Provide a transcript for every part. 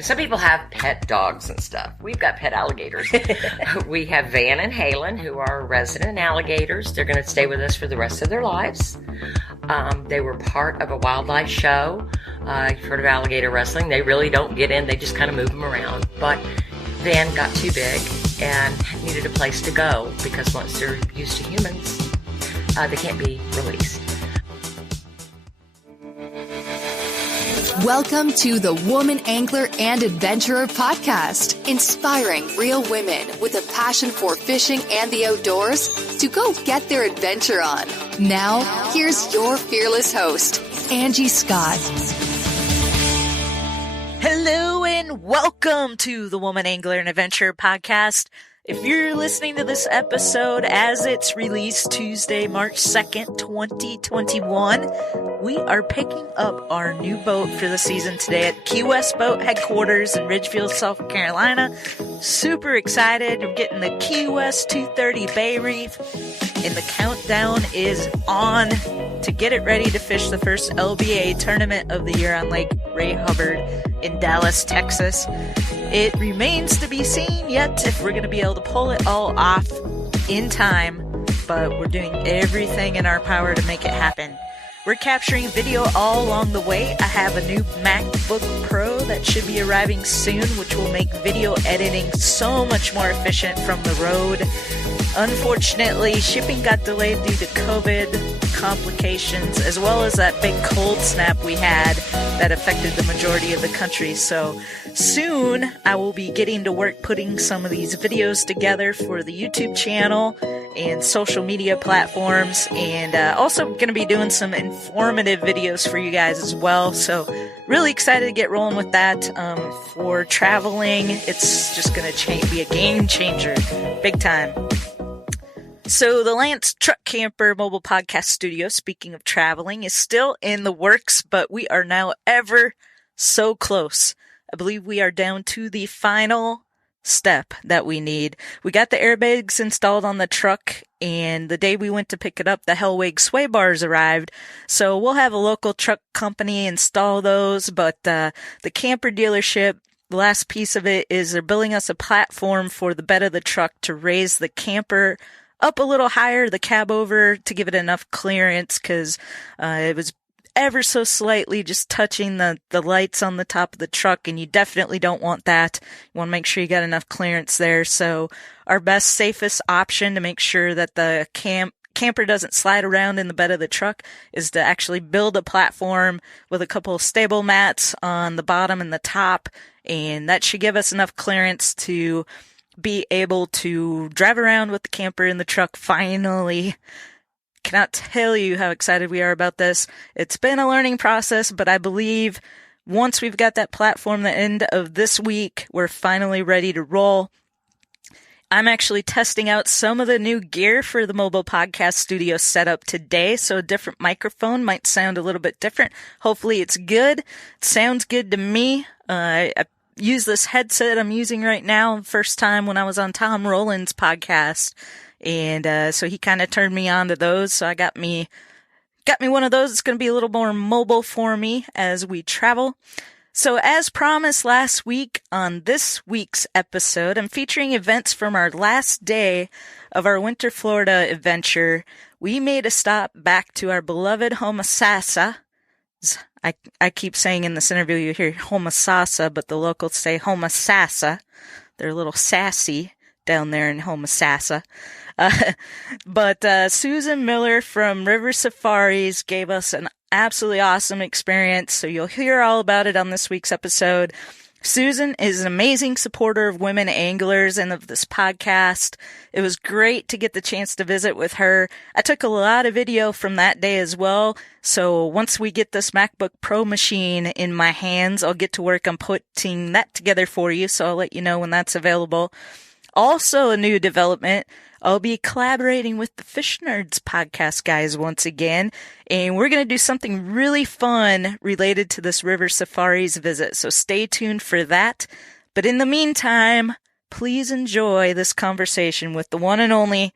some people have pet dogs and stuff. We've got pet alligators. We have Van and Halen, who are resident alligators. They're going to stay with us for the rest of their lives. They were part of a wildlife show. You've heard of alligator wrestling. They really don't get in. They just kind of move them around. But Van got too big and needed a place to go because once they're used to humans, they can't be released. Welcome to the Woman Angler and Adventurer podcast, inspiring real women with a passion for fishing and the outdoors to go get their adventure on. Now, here's your fearless host, Angie Scott. Hello and welcome to the Woman Angler and Adventurer podcast. If you're listening to this episode as it's released Tuesday, March 2nd, 2021, we are picking up our new boat for the season today at Key West Boat Headquarters in Ridgefield, South Carolina. Super excited. We're getting the Key West 230 Bay Reef, and the countdown is on to get it ready to fish the first LBA tournament of the year on Lake Ray Hubbard in Dallas, Texas. It remains to be seen yet if we're going to be able to pull it all off in time, but we're doing everything in our power to make it happen. We're capturing video all along the way. I have a new MacBook Pro that should be arriving soon, which will make video editing so much more efficient from the road. Unfortunately, shipping got delayed due to COVID complications, as well as that big cold snap we had that affected the majority of the country. So soon, I will be getting to work putting some of these videos together for the YouTube channel and social media platforms, and also going to be doing some informative videos for you guys as well. So really excited to get rolling with that. For traveling, it's just going to be a game changer, big time. So the Lance Truck Camper Mobile Podcast Studio, speaking of traveling, is still in the works, but we are now ever so close. I believe we are down to the final step that we need. We got the airbags installed on the truck, and the day we went to pick it up, the Hellwig sway bars arrived. So we'll have a local truck company install those, but the camper dealership, the last piece of it is they're building us a platform for the bed of the truck to raise the camper up a little higher, the cab over, to give it enough clearance, because it was ever so slightly just touching the lights on the top of the truck, and you definitely don't want that. You want to make sure you got enough clearance there. So our best, safest option to make sure that the camper doesn't slide around in the bed of the truck is to actually build a platform with a couple of stable mats on the bottom and the top, and that should give us enough clearance to be able to drive around with the camper in the truck finally. Cannot tell you how excited we are about this. It's been a learning process, but I believe once we've got that platform the end of this week, we're finally ready to roll. I'm actually testing out some of the new gear for the mobile podcast studio setup today, so a different microphone might sound a little bit different. Hopefully it's good. It sounds good to me. I use this headset I'm using right now first time when I was on Tom Rowland's podcast, and so he kind of turned me on to those. So I got me one of those. It's going to be a little more mobile for me as we travel. So as promised last week, on this week's episode, I'm featuring events from our last day of our Winter Florida adventure. We made a stop back to our beloved Homosassa. I keep saying in this interview you hear Homosassa, but the locals say Homosassa. They're a little sassy down there in Homosassa. But Susan Miller from River Safaris gave us an absolutely awesome experience, so you'll hear all about it on this week's episode. Susan is an amazing supporter of women anglers and of this podcast. It was great to get the chance to visit with her. I took a lot of video from that day as well. So once we get this MacBook Pro machine in my hands, I'll get to work on putting that together for you. So I'll let you know when that's available. Also a new development, I'll be collaborating with the Fish Nerds podcast guys once again, and we're going to do something really fun related to this River Safaris visit, so stay tuned for that. But in the meantime, please enjoy this conversation with the one and only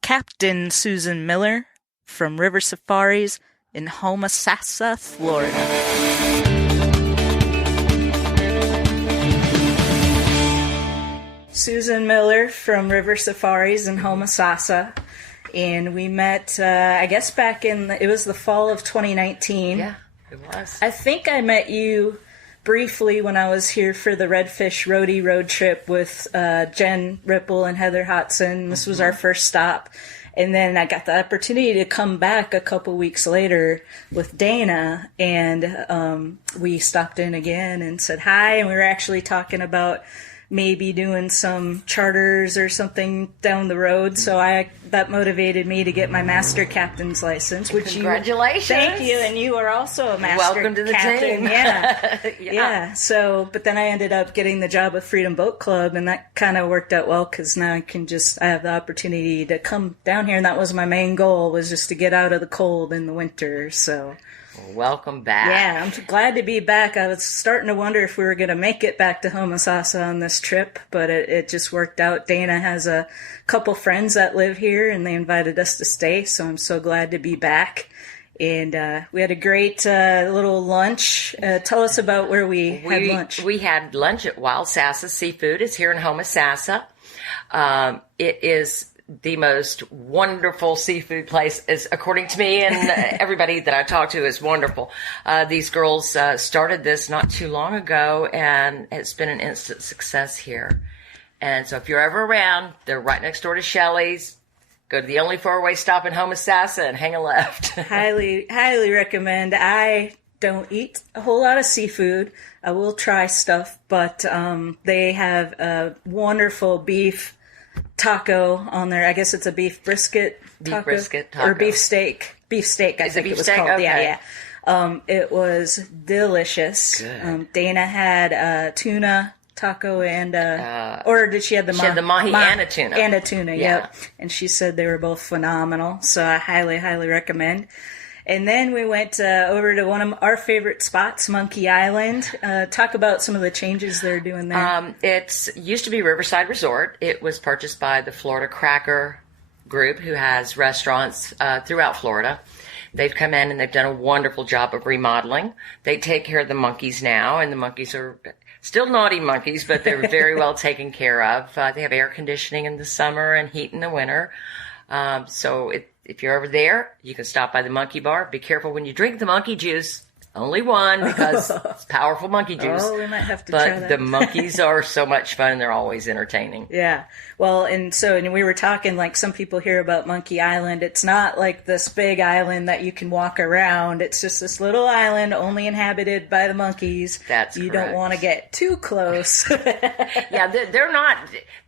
Captain Susan Miller from River Safaris in Homosassa, Florida. Susan Miller from River Safaris in Homosassa. And we met, I guess, back it was the fall of 2019. Yeah, it was. I think I met you briefly when I was here for the Redfish Roadie road trip with Jen Ripple and Heather Hodson. This was our first stop. And then I got the opportunity to come back a couple weeks later with Dana, and we stopped in again and said hi, and we were actually talking about maybe doing some charters or something down the road. So that motivated me to get my master captain's license, which congratulations. Thank you. And you are also a master Welcome to the captain. team. Yeah. Yeah. So, but then I ended up getting the job with Freedom Boat Club, and that kind of worked out well because now I have the opportunity to come down here, and that was my main goal, was just to get out of the cold in the winter. So welcome back. yeah, I'm glad to be back. I was starting to wonder if we were going to make it back to Homosassa on this trip, but it just worked out. Dana has a couple friends that live here, and they invited us to stay, so I'm so glad to be back. And we had a great little lunch. Tell us about where we had lunch. We had lunch at Wild Sassa Seafood. It's here in Homosassa. It is the most wonderful seafood place, is according to me, and everybody that I talk to is wonderful. These girls started this not too long ago, and it's been an instant success here. And so if you're ever around, they're right next door to Shelley's. Go to the only four-way stop in Homosassa and hang a left. Highly recommend. I don't eat a whole lot of seafood. I will try stuff, but they have a wonderful beef taco on there. I guess it's a beef brisket taco. Beef brisket taco. Or beef steak. Beef steak, I think it was called. Okay. Yeah. It was delicious. Good. Dana had tuna taco and or did she have the She had the mahi and a tuna. And a tuna, Yeah. yep. And she said they were both phenomenal. So I highly recommend. And then we went over to one of our favorite spots, Monkey Island. Talk about some of the changes they're doing there. It used to be Riverside Resort. It was purchased by the Florida Cracker Group, who has restaurants throughout Florida. They've come in and they've done a wonderful job of remodeling. They take care of the monkeys now, and the monkeys are still naughty monkeys, but they're very well taken care of. They have air conditioning in the summer and heat in the winter. So if you're over there, you can stop by the monkey bar. Be careful when you drink the monkey juice. Only one, because it's powerful monkey juice. Oh, we might have to try that. But the monkeys are so much fun. They're always entertaining. Yeah. Well, and we were talking, like, some people hear about Monkey Island. It's not like this big island that you can walk around. It's just this little island only inhabited by the monkeys. That's You correct. don't want to get too close. Yeah, they're not.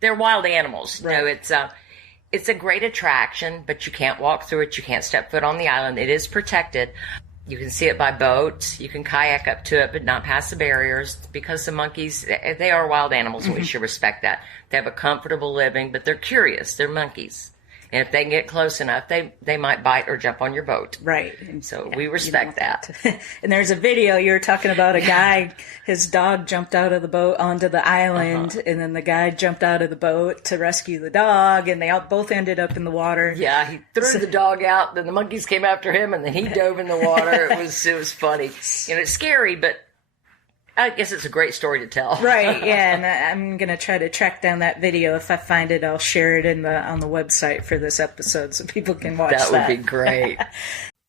They're wild animals. Right. No, it's a great attraction, but you can't walk through it. You can't step foot on the island. It is protected. You can see it by boat. You can kayak up to it, but not past the barriers, because the monkeys, they are wild animals, and we should respect that. They have a comfortable living, but they're curious. They're monkeys. And if they can get close enough, they might bite or jump on your boat. Right. And So we respect that. And there's a video, you were talking about a guy, his dog jumped out of the boat onto the island, and then the guy jumped out of the boat to rescue the dog, and they both ended up in the water. Yeah, he threw the dog out, then the monkeys came after him, and then he dove in the water. It was funny. It's scary, but I guess it's a great story to tell. Right, yeah, and I'm going to try to track down that video. If I find it, I'll share it on the website for this episode so people can watch that. That would be great.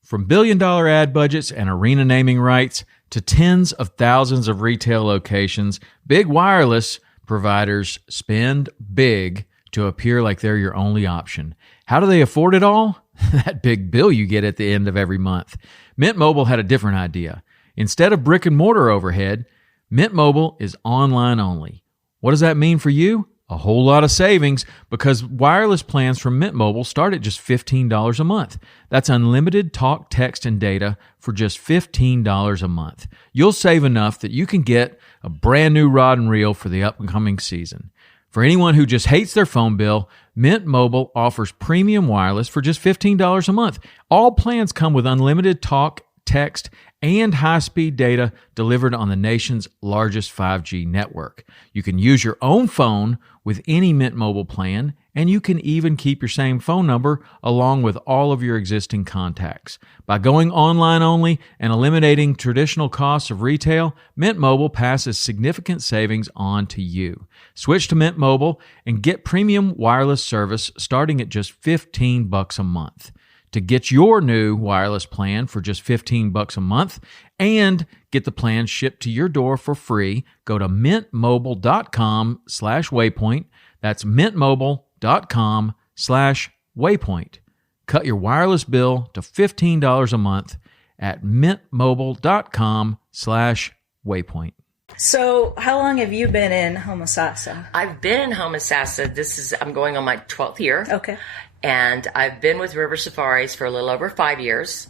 From billion-dollar ad budgets and arena naming rights to tens of thousands of retail locations, big wireless providers spend big to appear like they're your only option. How do they afford it all? That big bill you get at the end of every month. Mint Mobile had a different idea. Instead of brick and mortar overhead, Mint Mobile is online only. What does that mean for you? A whole lot of savings, because wireless plans from Mint Mobile start at just $15 a month. That's unlimited talk, text, and data for just $15 a month. You'll save enough that you can get a brand new rod and reel for the upcoming season. For anyone who just hates their phone bill, Mint Mobile offers premium wireless for just $15 a month. All plans come with unlimited talk, text, and high-speed data delivered on the nation's largest 5G network. You can use your own phone with any Mint Mobile plan, and you can even keep your same phone number along with all of your existing contacts. By going online only and eliminating traditional costs of retail, Mint Mobile passes significant savings on to you. Switch to Mint Mobile and get premium wireless service starting at just $15 a month. To get your new wireless plan for just $15 a month and get the plan shipped to your door for free, go to mintmobile.com/waypoint. That's mintmobile.com/waypoint. Cut your wireless bill to $15 a month at mintmobile.com/waypoint. So, how long have you been in Homosassa? I've been in Homosassa. I'm going on my 12th year. Okay. And I've been with River Safaris for a little over 5 years.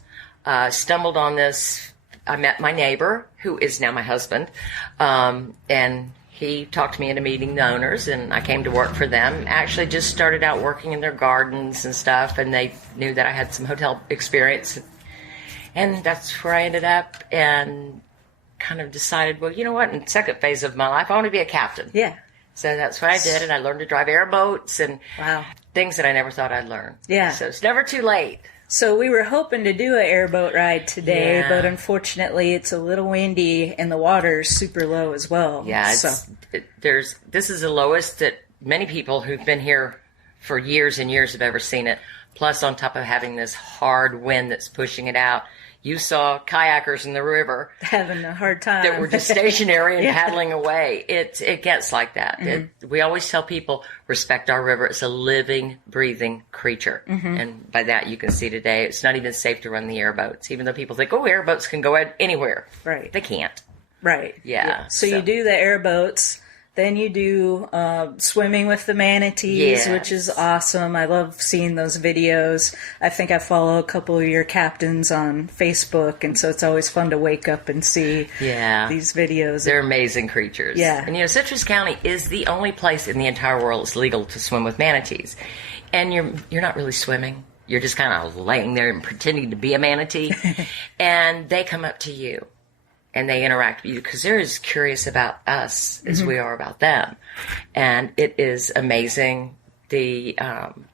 Stumbled on this. I met my neighbor, who is now my husband, and he talked me into meeting the owners, and I came to work for them. Actually just started out working in their gardens and stuff, and they knew that I had some hotel experience. And that's where I ended up, and kind of decided, well, you know what, in the second phase of my life, I want to be a captain. Yeah. So that's what I did, and I learned to drive airboats and things that I never thought I'd learn. Yeah. So it's never too late. So we were hoping to do an airboat ride today, but unfortunately it's a little windy and the water's super low as well. Yeah, this is the lowest that many people who've been here for years and years have ever seen it. Plus, on top of having this hard wind that's pushing it out, you saw kayakers in the river having a hard time that were just stationary and paddling away. It gets like that. Mm-hmm. We always tell people, respect our river. It's a living, breathing creature. Mm-hmm. And by that, you can see today, it's not even safe to run the airboats, even though people think, oh, airboats can go anywhere. Right. They can't. Right. Yeah. So you do the airboats. Then you do swimming with the manatees, which is awesome. I love seeing those videos. I think I follow a couple of your captains on Facebook, and so it's always fun to wake up and see these videos. They're amazing creatures. Yeah. And, Citrus County is the only place in the entire world that's legal to swim with manatees. And you're not really swimming. You're just kind of laying there and pretending to be a manatee. And they come up to you. And they interact with you because they're as curious about us as we are about them. And it is amazing. The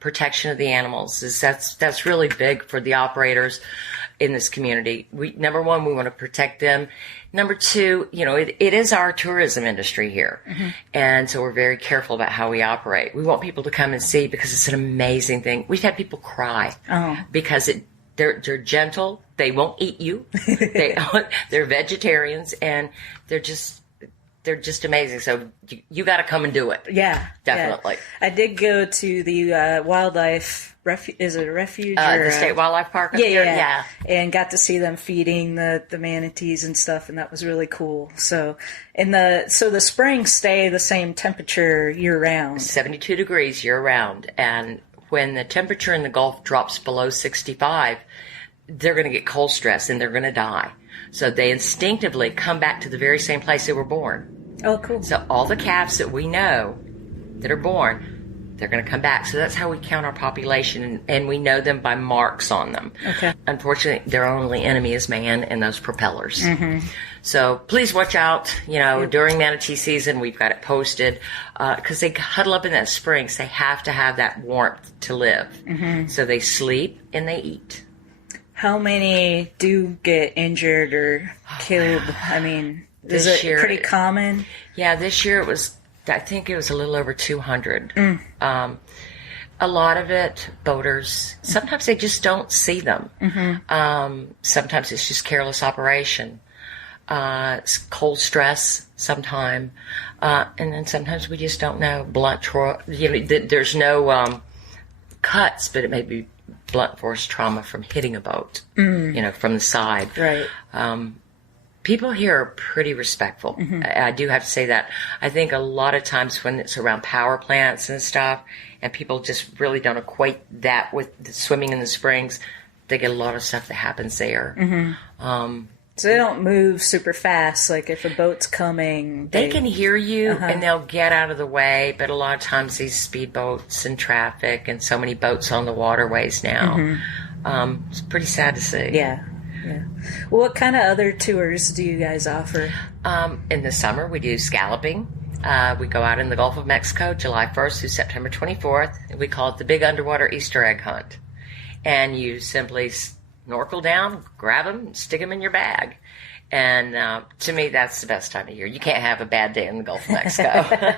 protection of the animals that's really big for the operators in this community. Number one, we want to protect them. Number two, it is our tourism industry here. Mm-hmm. And so we're very careful about how we operate. We want people to come and see because it's an amazing thing. We've had people cry because they're gentle. They won't eat you. They're vegetarians, and they're just amazing. So you got to come and do it. Yeah, definitely. Yeah. I did go to the wildlife is it a refuge? The State Wildlife Park. Yeah, and got to see them feeding the manatees and stuff, and that was really cool. So the springs stay the same temperature year round. 72 degrees year round, and when the temperature in the Gulf drops below 65. They're going to get cold stress and they're going to die. So they instinctively come back to the very same place they were born. Oh, cool. So all the calves that we know that are born, they're going to come back. So that's how we count our population, and we know them by marks on them. Okay. Unfortunately, their only enemy is man and those propellers. Mm-hmm. So please watch out. During manatee season, we've got it posted because they huddle up in that spring. So they have to have that warmth to live. Mm-hmm. So they sleep and they eat. How many do get injured or killed? I mean, is it pretty common? Yeah, this year I think it was a little over 200. A lot of it, boaters. Sometimes they just don't see them. Mm-hmm. Sometimes it's just careless operation. It's cold stress sometime. And then sometimes we just don't know. Blunt there's no cuts, but it may be blunt force trauma from hitting a boat, from the side. Right. People here are pretty respectful. Mm-hmm. I do have to say that. I think a lot of times when it's around power plants and stuff, and people just really don't equate that with the swimming in the springs, they get a lot of stuff that happens there. Mm-hmm. So they don't move super fast. Like if a boat's coming, they can hear you and they'll get out of the way. But a lot of times these speedboats and traffic and so many boats on the waterways now, it's pretty sad to see. Yeah. Yeah. Well, what kind of other tours do you guys offer? In the summer, we do scalloping. We go out in the Gulf of Mexico July 1st through September 24th. We call it the Big Underwater Easter Egg Hunt. And you simply snorkel down, grab them, and stick them in your bag. And to me, that's the best time of year. You can't have a bad day in the Gulf of Mexico.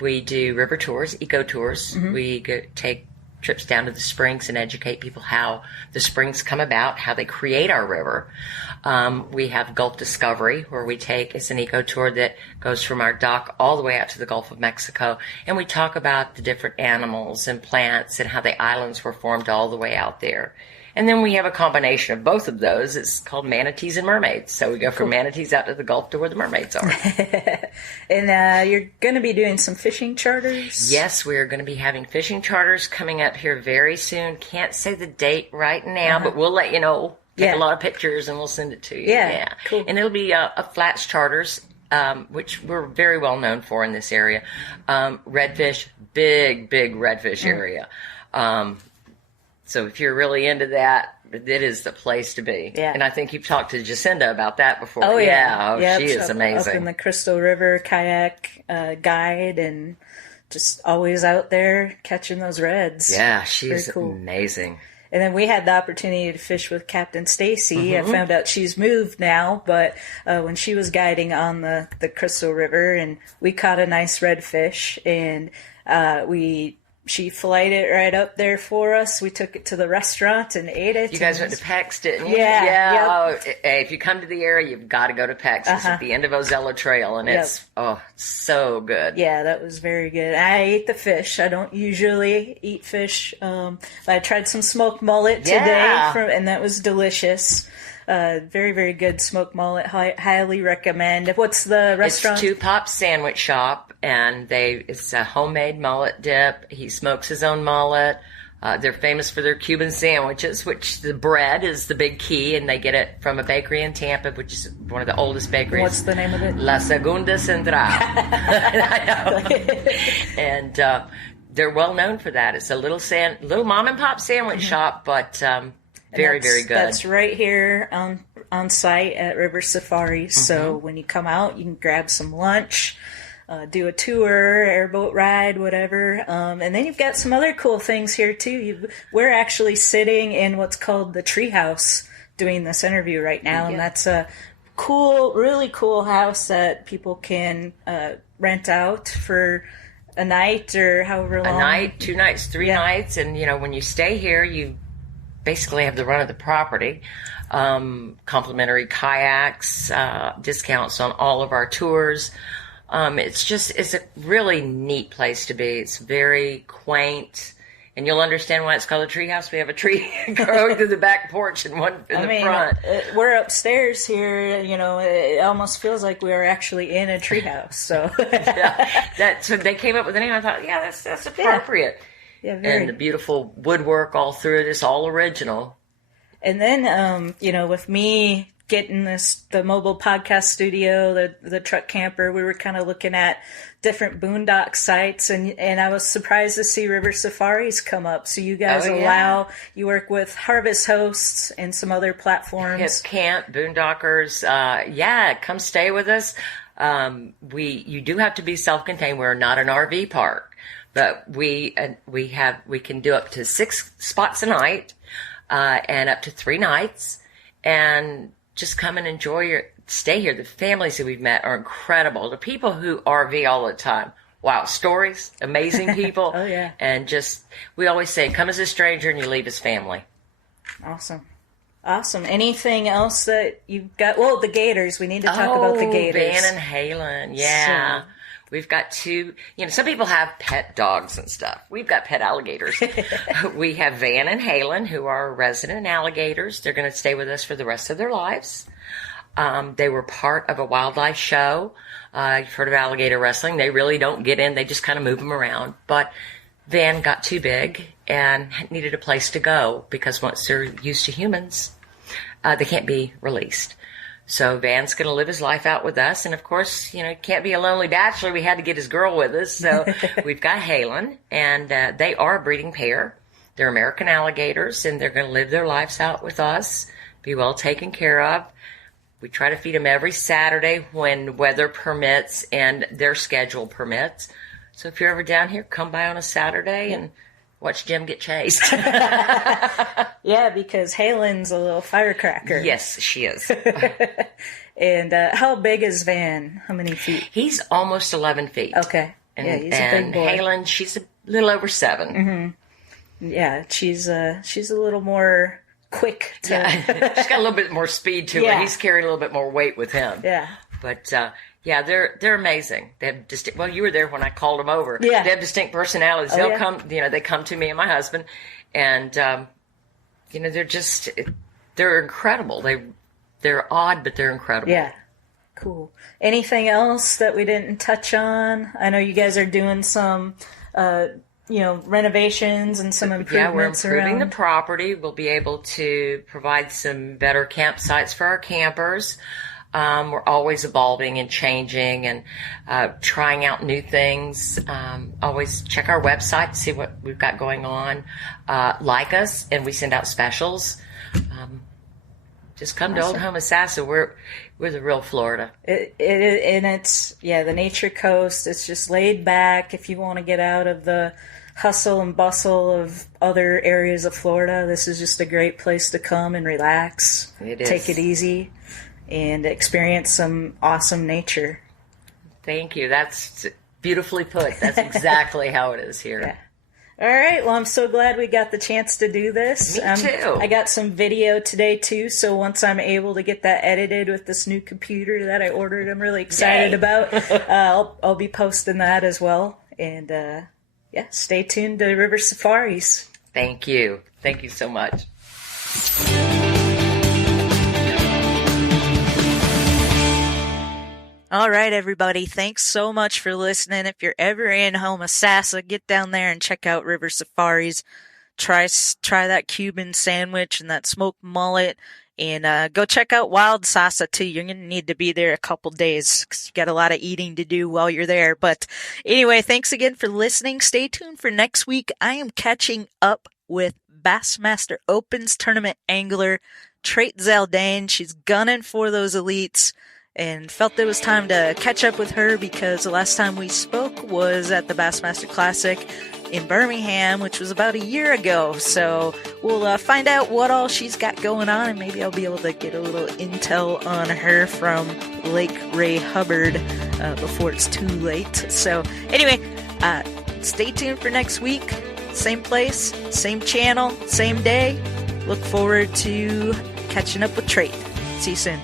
We do river tours, eco tours. Mm-hmm. We take trips down to the springs and educate people how the springs come about, how they create our river. We have Gulf Discovery, where it's an eco tour that goes from our dock all the way out to the Gulf of Mexico. And we talk about the different animals and plants and how the islands were formed all the way out there. And then we have a combination of both of those. It's called Manatees and Mermaids. So we go from manatees out to the Gulf to where the mermaids are. And you're going to be doing some fishing charters? Yes, we're going to be having fishing charters coming up here very soon. Can't say the date right now, but we'll let you know. Take a lot of pictures and we'll send it to you. Yeah. Cool. And it'll be a flats charters, which we're very well known for in this area. Redfish, big redfish area. So if you're really into that, it is the place to be. Yeah. And I think you've talked to Jacinda about that before. Oh, yeah. Yep, she is amazing. Up in the Crystal River kayak guide and just always out there catching those reds. Yeah, she's amazing. And then we had the opportunity to fish with Captain Stacy. I found out she's moved now, but when she was guiding on the Crystal River, and we caught a nice redfish, and she filleted it right up there for us. We took it to the restaurant and ate it. You guys went to Peck's, didn't you? Yeah. Yeah. Yep. Oh, if you come to the area, you've got to go to Peck's. It's at the end of Ozella Trail, and it's so good. Yeah, that was very good. I ate the fish. I don't usually eat fish, but I tried some smoked mullet today, and that was delicious. Very, very good smoked mullet. Highly recommend. What's the restaurant? It's Two Pops Sandwich Shop, and it's a homemade mullet dip. He smokes his own mullet. They're famous for their Cuban sandwiches, which the bread is the big key, and they get it from a bakery in Tampa, which is one of the oldest bakeries. What's the name of it? La Segunda Central. I know. And they're well known for that. It's a little mom and pop sandwich shop, but very, very good. That's right here on site at River Safari. So when you come out, you can grab some lunch, do a tour, airboat ride, whatever. And then you've got some other cool things here too. We're actually sitting in what's called the Treehouse doing this interview right now, and that's a really cool house that people can rent out for a night or however long. A night, 2 nights, 3 nights, and when you stay here, you basically have the run of the property, complimentary kayaks, discounts on all of our tours. It's a really neat place to be. It's very quaint, and you'll understand why it's called a treehouse. We have a tree growing through the back porch and one in the front. We're upstairs here. It almost feels like we are actually in a treehouse. So so they came up with the name. I thought, that's appropriate. Yeah, and the beautiful woodwork all through it is all original. And then, with me getting the mobile podcast studio, the truck camper, we were kind of looking at different boondock sites, and I was surprised to see River Safaris come up. So you guys you work with Harvest Hosts and some other platforms. Hip Camp, Boondockers, come stay with us. You do have to be self-contained. We're not an RV park. But we can do up to 6 spots a night, and up to 3 nights, and just come and stay here. The families that we've met are incredible. The people who RV all the time, wow, stories, amazing people. Oh yeah. And we always say, come as a stranger and you leave as family. Awesome. Anything else that you've got? Well, the gators. We need to talk about the gators. Van and Halen. Yeah. So, we've got 2, some people have pet dogs and stuff. We've got pet alligators. We have Van and Halen, who are resident alligators. They're going to stay with us for the rest of their lives. They were part of a wildlife show. You've heard of alligator wrestling. They really don't get in. They just kind of move them around. But Van got too big and needed a place to go because once they're used to humans, they can't be released. So Van's going to live his life out with us. And, of course, he can't be a lonely bachelor. We had to get his girl with us. So we've got Halen, and they are a breeding pair. They're American alligators, and they're going to live their lives out with us. be well taken care of. We try to feed them every Saturday when weather permits and their schedule permits. So if you're ever down here, come by on a Saturday and watch Jim get chased. Yeah, because Halen's a little firecracker. Yes, she is. And how big is Van? How many feet? He's almost 11 feet. Okay. And, yeah, he's a big boy. Halen, she's a little over 7. Mm-hmm. Yeah, she's a little more quick. She's got a little bit more speed to her. He's carrying a little bit more weight with him. Yeah. But yeah, they're amazing. They have distinct. Well, you were there when I called them over. Yeah. They have distinct personalities. Oh, They'll come. They come to me and my husband, and they're incredible. They're odd, but they're incredible. Yeah. Cool. Anything else that we didn't touch on? I know you guys are doing some, renovations and some improvements. Yeah, we're improving around. the property. We'll be able to provide some better campsites for our campers. We're always evolving and changing and trying out new things. Always check our website to see what we've got going on. Like us, and we send out specials. Just come to Old Homosassa. We're the real Florida. And it's the Nature Coast. It's just laid back. If you want to get out of the hustle and bustle of other areas of Florida, this is just a great place to come and relax. It is. Take it easy and experience some awesome nature. Thank you. That's beautifully put. That's exactly how it is here. Yeah. All right. Well, I'm so glad we got the chance to do this. Me too. I got some video today, too, so once I'm able to get that edited with this new computer that I ordered, I'm really excited about. I'll be posting that as well. And, stay tuned to River Safaris. Thank you. Thank you so much. All right, everybody. Thanks so much for listening. If you're ever in Homosassa, get down there and check out River Safaris. Try that Cuban sandwich and that smoked mullet. And go check out Wild Sassa, too. You're going to need to be there a couple days because you got a lot of eating to do while you're there. But anyway, thanks again for listening. Stay tuned for next week. I am catching up with Bassmaster Opens tournament angler Trait Zaldane. She's gunning for those elites. And felt it was time to catch up with her because the last time we spoke was at the Bassmaster Classic in Birmingham, which was about a year ago. So we'll find out what all she's got going on, and maybe I'll be able to get a little intel on her from Lake Ray Hubbard before it's too late. So anyway, stay tuned for next week. Same place, same channel, same day. Look forward to catching up with Trait. See you soon.